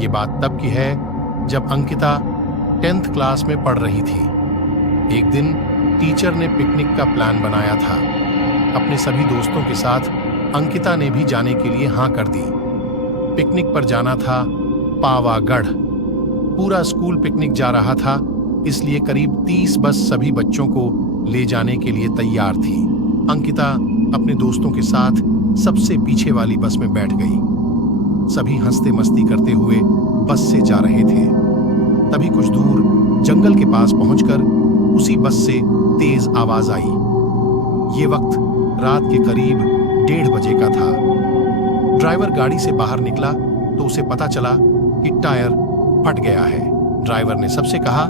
ये बात तब की है जब अंकिता 10th क्लास में पढ़ रही थी। एक दिन टीचर ने पिकनिक का प्लान बनाया था। अपने सभी दोस्तों के साथ अंकिता ने भी जाने के लिए हाँ कर दी। पिकनिक पर जाना था पावागढ़। पूरा स्कूल पिकनिक जा रहा था, इसलिए करीब 30 बस सभी बच्चों को ले जाने के लिए तैयार थी। अंकिता अपने दोस्तों के साथ सबसे पीछे वाली बस में बैठ गई। सभी हंसते मस्ती करते हुए बस से जा रहे थे। तभी कुछ दूर जंगल के पास पहुंचकर उसी बस से तेज आवाज आई। ये वक्त रात के करीब 1:30 बजे का था। ड्राइवर गाड़ी से बाहर निकला तो उसे पता चला कि टायर फट गया है। ड्राइवर ने सबसे कहा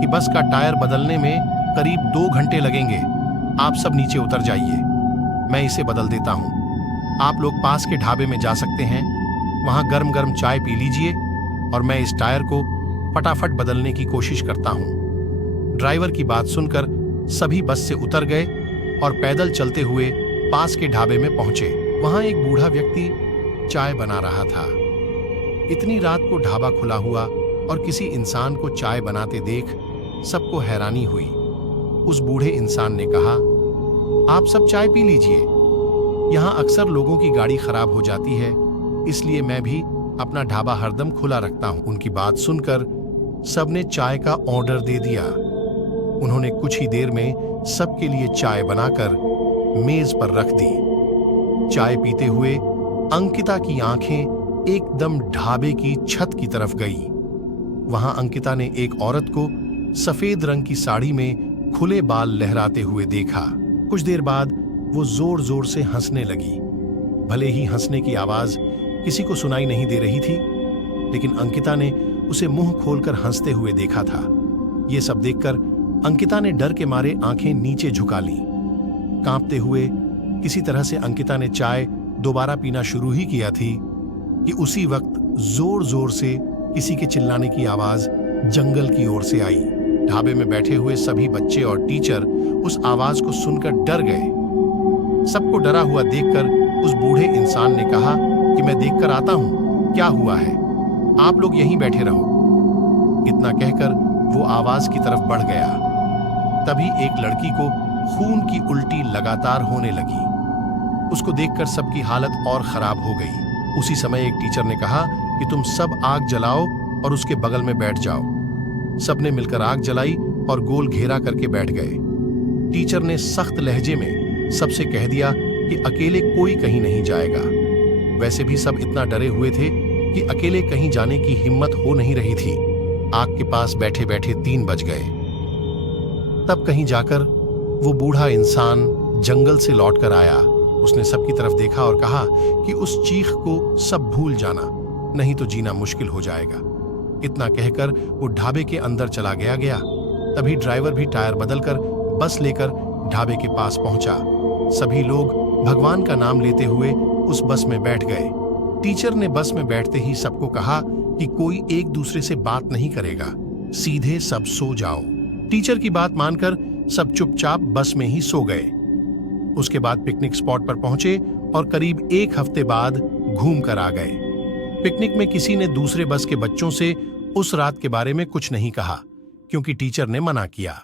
कि बस का टायर बदलने में करीब 2 घंटे लगेंगे। आप सब नीचे उतर जाइए, मैं इसे बदल देता हूं। आप लोग पास के ढाबे में जा सकते हैं, वहां गर्म गर्म चाय पी लीजिए और मैं इस टायर को फटाफट बदलने की कोशिश करता हूं। ड्राइवर की बात सुनकर सभी बस से उतर गए और पैदल चलते हुए पास के ढाबे में पहुंचे। वहां एक बूढ़ा व्यक्ति चाय बना रहा था। इतनी रात को ढाबा खुला हुआ और किसी इंसान को चाय बनाते देख सबको हैरानी हुई। उस बूढ़े इंसान ने कहा, आप सब चाय पी लीजिए, यहाँ अक्सर लोगों की गाड़ी खराब हो जाती है, इसलिए मैं भी अपना ढाबा हरदम खुला रखता हूं। उनकी बात सुनकर सबने चाय का ऑर्डर दे दिया। उन्होंने कुछ ही देर में सबके लिए चाय बनाकर मेज पर रख दी। चाय पीते हुए अंकिता की आंखें एकदम ढाबे की छत की तरफ गई। वहां अंकिता ने एक औरत को सफेद रंग की साड़ी में खुले बाल लहराते हुए देखा। कुछ देर बाद वो जोर जोर से हंसने लगी। भले ही हंसने की आवाज किसी को सुनाई नहीं दे रही थी, लेकिन अंकिता ने उसे मुंह खोलकर हंसते हुए देखा था। ये सब देखकर अंकिता ने डर के मारे आंखें नीचे झुका लीं। कांपते हुए किसी तरह से अंकिता ने चाय दोबारा पीना शुरू ही किया थी कि उसी वक्त जोर जोर से किसी के चिल्लाने की आवाज जंगल की ओर से आई। ढाबे में बैठे हुए सभी बच्चे और टीचर उस आवाज को सुनकर डर गए। सबको डरा हुआ देखकर उस बूढ़े इंसान ने कहा कि मैं देखकर आता हूं, क्या हुआ है, आप लोग यहीं बैठे रहो। इतना कहकर वो आवाज की तरफ बढ़ गया। तभी एक लड़की को खून की उल्टी लगातार होने लगी। उसको देखकर सबकी हालत और खराब हो गई। उसी समय एक टीचर ने कहा कि तुम सब आग जलाओ और उसके बगल में बैठ जाओ। सबने मिलकर आग जलाई और गोल घेरा करके बैठ गए। टीचर ने सख्त लहजे में सबसे कह दिया कि अकेले कोई कहीं नहीं जाएगा। वैसे भी सब इतना डरे हुए थे कि अकेले कहीं जाने की हिम्मत हो नहीं रही थी। आग के पास बैठे बैठे 3 बज गए। तब कहीं जाकर वो बूढ़ा इंसान जंगल से लौटकर आया। उसने सबकी तरफ देखा और कहा कि उस चीख को सब भूल जाना, नहीं तो जीना मुश्किल हो जाएगा। इतना कहकर वो ढाबे के अंदर चला गया। तभी ड्राइवर भी टायर बदलकर बस लेकर ढाबे के पास पहुंचा। सभी लोग भगवान का नाम लेते हुए उस बस में बैठ गए। टीचर ने बस में बैठते ही सबको कहा कि कोई एक दूसरे से बात नहीं करेगा, सीधे सब सो जाओ। टीचर की बात मानकर सब चुपचाप बस में ही सो गए। उसके बाद पिकनिक स्पॉट पर पहुंचे और करीब 1 हफ्ते बाद घूम कर आ गए। पिकनिक में किसी ने दूसरे बस के बच्चों से उस रात के बारे में कुछ नहीं कहा, क्योंकि टीचर ने मना किया।